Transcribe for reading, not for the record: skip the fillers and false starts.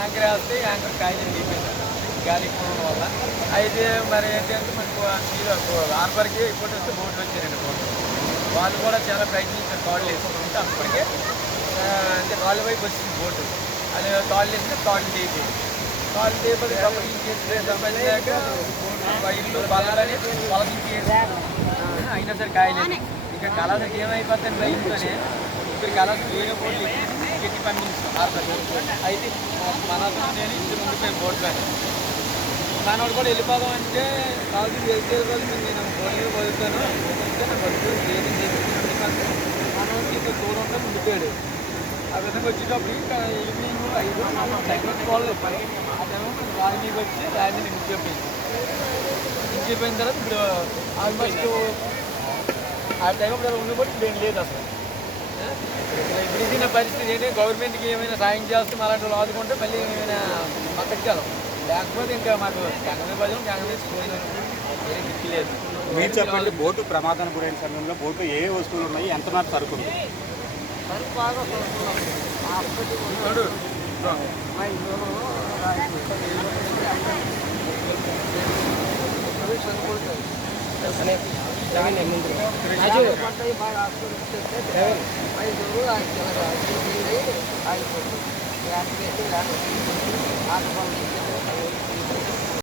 Anchor వేస్తే anchor కాయలు అయిపోయింది గాలి ఎక్కువ వల్ల. అయితే మరి ఏంటంటే మనకు నీళ్ళు హార్బర్కి ఇప్పుడు వస్తే బోట్లు వచ్చారండి బోట్లు. వాళ్ళు కూడా చాలా ప్రయత్నించారు తాళ్ళు వేసుకుంటే అప్పటికే అంటే తాళ్ళు వైపు వచ్చింది బోటు. అది తాళ్ళు వేస్తే తాళ్ళు తీపి తాళ్ళు తీపది సంబంధించాక వైర్లు బలాలని పొలకి అయినా సరే కాయలేదు. ఇంకా కళాశాలకి ఏమైపోతాయి రైతుతోనే ఇప్పుడు కళాశాల వేరే బోట్లు ఎట్టి పంపించాం హార్బర్కి. అయితే మన నేను ఇద్దరు ఉండిపోయాను బోట్లోనే. మనోడు కూడా వెళ్ళిపోదాం అంటే కాదు వెళ్తే నేను బోట్లో బతుకుతాను నా బతుకు ఏది మనోడికి ఇంకా దూరం ఉంటే ఉండిపోయాడు. ఆ విధంగా వచ్చేటప్పుడు ఇంకా ఈవినింగ్ 5 టైంలో పోలేదు. ఆ టైంలో రాజనీకి వచ్చి రాజనీ నిలిచిపోయిన తర్వాత ఇప్పుడు ఆల్మోస్ట్ ఆ టైం ఇప్పుడు ఉండిపోతే ఇప్పుడు ఏం లేదు అసలు. ఇప్పుడు ఇది నా పరిస్థితి ఏంటి, గవర్నమెంట్కి ఏమైనా సాయం చేస్తాం అలాంటి వాళ్ళు ఆదుకుంటే మళ్ళీ ఏమైనా పక్కకెళ్ళం. లేకపోతే ఇంకా మాకు గంగమే బదులు గంగమే ఏం దిక్కులేదు. మీరు చెప్పండి, బోటు ప్రమాదానికి గురైన సమయంలో బోటు ఏ వస్తువులు ఉన్నాయి, ఎంత మాత్రం సరుకు ఉంది? సరుకు బాగా ఆగిపోతుంది.